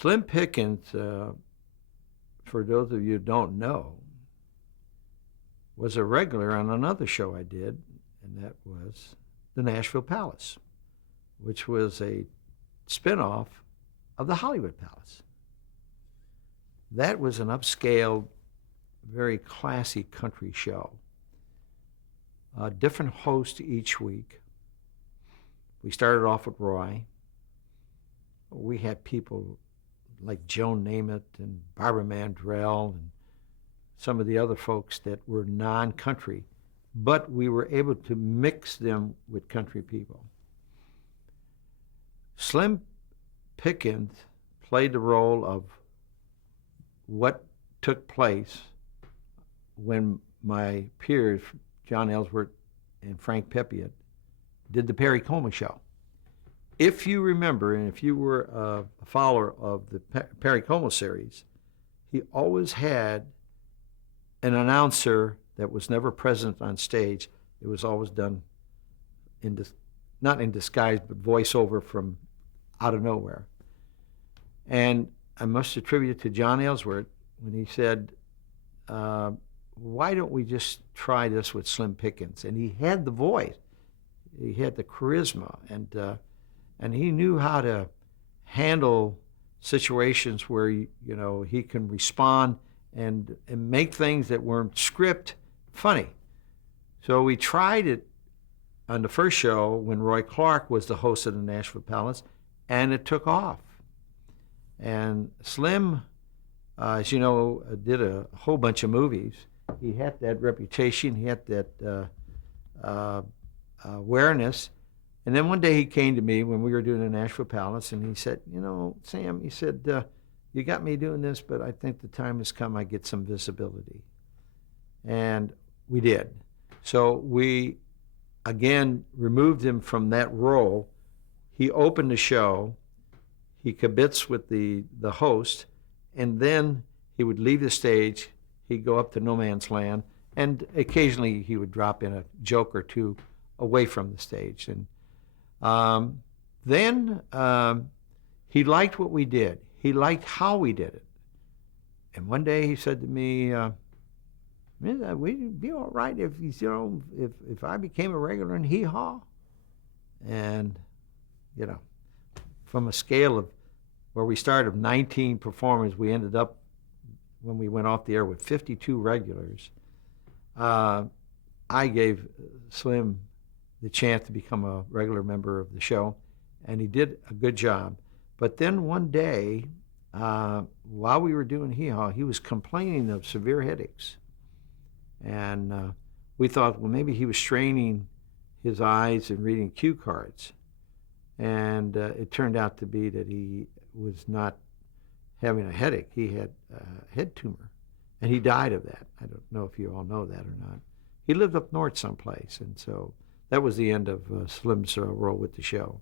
Slim Pickens, for those of you who don't know, was a regular on another show I did, and that was the Nashville Palace, which was a spinoff of the Hollywood Palace. That was an upscale, very classy country show. A different host each week. We started off with Roy. We had people like Joan Namath and Barbara Mandrell and some of the other folks that were non-country, but we were able to mix them with country people. Slim Pickens played the role of what took place when my peers, John Ellsworth and Frank Peppiatt, did the Perry Como show. If you remember, and if you were a follower of the Perry Como series, he always had an announcer that was never present on stage. It was always done not in disguise, but voiceover from out of nowhere. And I must attribute it to John Ellsworth when he said, why don't we just try this with Slim Pickens? And he had the voice. He had the charisma, and he knew how to handle situations where he can respond and make things that weren't script funny. So we tried it on the first show when Roy Clark was the host of the Nashville Palace, and it took off. And Slim, as you know, did a whole bunch of movies. He had that reputation. He had that awareness. And then one day he came to me when we were doing the Nashville Palace, and he said, Sam, he said, you got me doing this, but I think the time has come I get some visibility. And we did. So we, again, removed him from that role. He opened the show. He kibitz with the host, and then he would leave the stage. He'd go up to no man's land, and occasionally he would drop in a joke or two away from the stage. And then he liked what we did. He liked how we did it. And one day he said to me, "We'd be all right if I became a regular in Hee Haw." And from a scale of where we started of 19 performers, we ended up when we went off the air with 52 regulars. I gave Slim the chance to become a regular member of the show, and he did a good job. But then one day, while we were doing Hee Haw, he was complaining of severe headaches. And we thought, well, maybe he was straining his eyes and reading cue cards. And it turned out to be that he was not having a headache. He had a head tumor, and he died of that. I don't know if you all know that or not. He lived up north someplace, and so that was the end of Slim's role with the show.